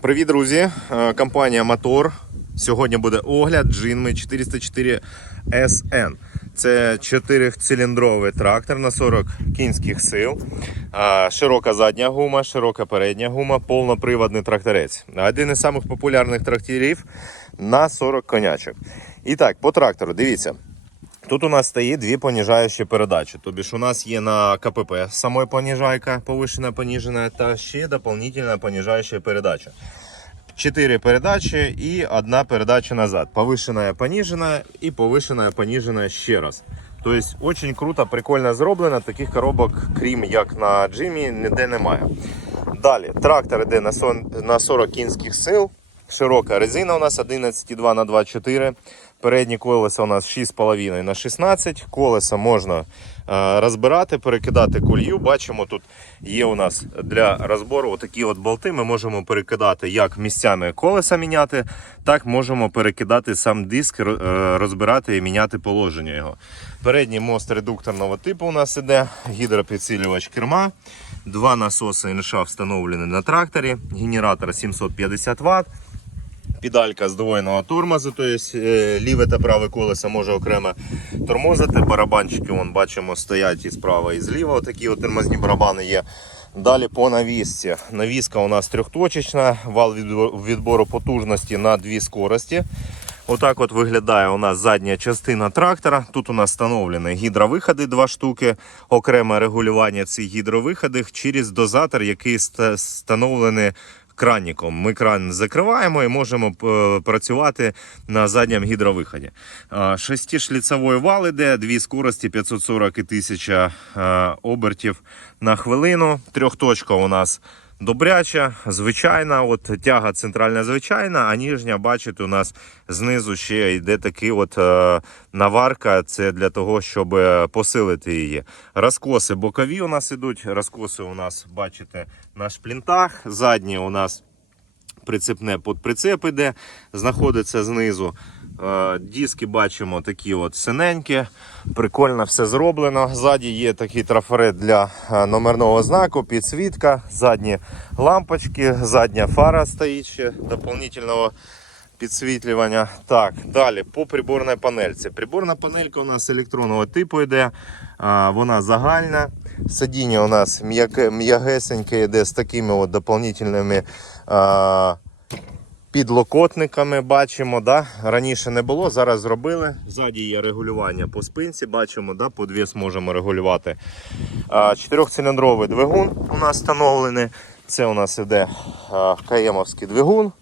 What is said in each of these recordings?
Привіт, друзі! Е, Компанія Мотор. Сьогодні буде огляд Джинми 404 SN. Це 4-циліндровий трактор на 40 кінських сил. Е, Широка задня гума, широка передня гума, повноприводний тракторець. Один із самих тракторів на 40 конячок. І так, по трактору, дивіться. Тут у нас стоїть дві поніжаючі передачі. Тобі ж у нас є на КПП самої поніжайка, повишена, поніжена, та ще дополнительна поніжаюча передача. Чотири передачі і одна передача назад. Повишена, понижена і повишена, понижена ще раз. Тобто дуже круто, прикольно зроблено. Таких коробок, крім як на джимі, ніде немає. Далі трактор йде на сон- на 40 кінських сил. Широка резина у нас 11,2 на 2,4. Передні колеса у нас 6,5 на 16. Колеса можна е, розбирати, перекидати кулью. Бачимо, тут є у нас для розбору такі от болти. Ми можемо перекидати як місцями колеса міняти, так можемо перекидати сам диск, е, розбирати і міняти положення його. Передній мост редукторного типу у нас іде, гідропідсилювач керма. Два насоси НШ встановлені на тракторі, генератор 750 Вт. Педалька здвоєного тормозу, тобто ліве та праве колесо може окремо тормозити. Барабанчики вон, бачимо, стоять і справа, і зліва. Такі тормозні барабани є. Далі по навісці. Навіска у нас трьохточечна, вал відбору потужності на дві скорості. Отак от виглядає у нас задня частина трактора. Тут у нас встановлені гідровиходи два штуки, окреме регулювання цих гідровиходів через дозатор, який встановлений кранником. Ми кран закриваємо і можемо е, працювати на задньому гідровиході. Шестишліцевий вал іде, дві скорості 540 і 1000 е, обертів на хвилину. Трьохточка у нас добряча, звичайна. От тяга центральна звичайна, а ніжня, бачите, у нас знизу ще йде такий от е, наварка. Це для того, щоб е, посилити її. Розкоси бокові у нас ідуть. Розкоси у нас, бачите, на шплінтах. Задні у нас прицепне під прицеп іде, знаходиться знизу. Е, Диски бачимо такі от синенькі, прикольно все зроблено. Ззаді є такий трафарет для е, номерного знаку, підсвітка, задні лампочки, задня фара стоїть ще дополнительного підсвітлювання. Так, далі по приборній панельці. Приборна панелька у нас електронного типу йде, вона загальна. Сидіння у нас м'ягесеньке йде з такими от дополнительними а, підлокотниками. Бачимо, да? раніше не було, зараз зробили. Ззаді є регулювання по спинці, бачимо, да? подвіс можемо регулювати. Чотирьохциліндровий двигун у нас встановлений. Це у нас іде а, КМовський двигун.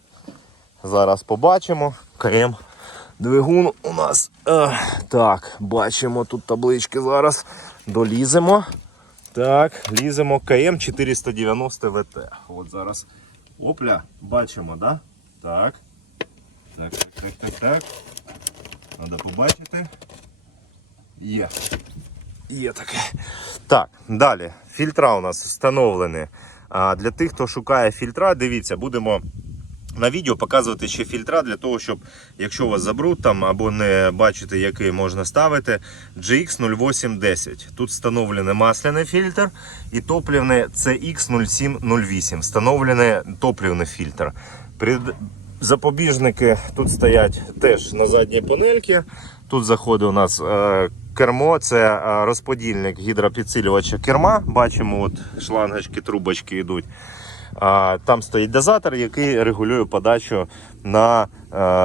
Зараз побачимо. КМ двигун у нас. Так, бачимо тут таблички зараз. Доліземо. Так, ліземо КМ 490 ВТ. От зараз. Опля, бачимо, да? Так. Так, так, так, так, так. Треба побачити. Є. Є таке. Так, далі. Фільтра у нас встановлені. А для тих, хто шукає фільтра, дивіться, будемо на відео показувати ще фільтра для того, щоб якщо у вас забруд там або не бачите, який можна ставити, GX0810. Тут встановлений масляний фільтр і топливний CX0708. Встановлений топливний фільтр. Запобіжники тут стоять теж на задній панельці. Тут заходить у нас е, кермо, це е, розподільник гідропідсилювача керма. Бачимо, от шлангочки, трубочки йдуть. Там стоїть дозатор, який регулює подачу на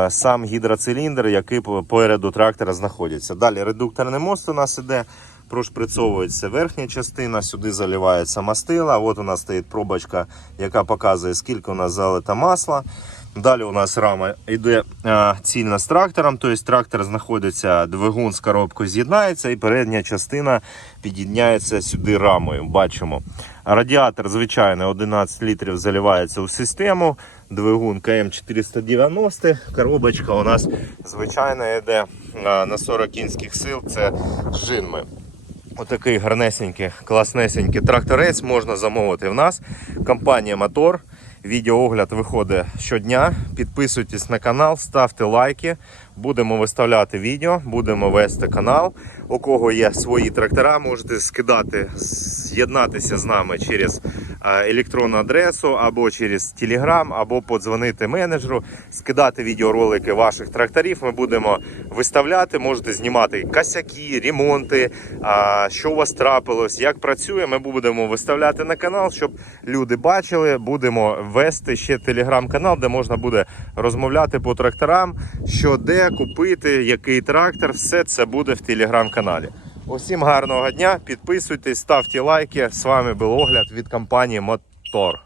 сам гідроциліндр, який попереду трактора знаходиться. Далі редукторний мост у нас іде. Прошприцовується верхня частина, сюди заливається мастила. От у нас стоїть пробочка, яка показує, скільки у нас залито масла. Далі у нас рама йде е, цільна з трактором, тобто трактор знаходиться, двигун з коробкою з'єднається і передня частина під'єдняється сюди рамою. Бачимо. Радіатор, звичайно, 11 літрів заливається у систему. Двигун КМ490. Коробочка у нас звичайно йде е, на 40 кінських сил. Це жинми. Отакий гарнесенький, класнесенький тракторець можна замовити в нас. Компанія Мотор. Відеоогляд виходить щодня. Підписуйтесь на канал, ставте лайки. Будемо виставляти відео, будемо вести канал. У кого є свої трактора, можете скидати, з'єднатися з нами через е, електронну адресу або через Telegram, або подзвонити менеджеру, скидати відеоролики ваших тракторів. Ми будемо виставляти, можете знімати косяки, ремонти, що у вас трапилось, як працює. Ми будемо виставляти на канал, щоб люди бачили. Будемо вести ще телеграм-канал, де можна буде розмовляти по тракторам, що де купити, який трактор. Все це буде в телеграм-каналі. Усім гарного дня, підписуйтесь, ставте лайки. З вами був огляд від компанії Мотор.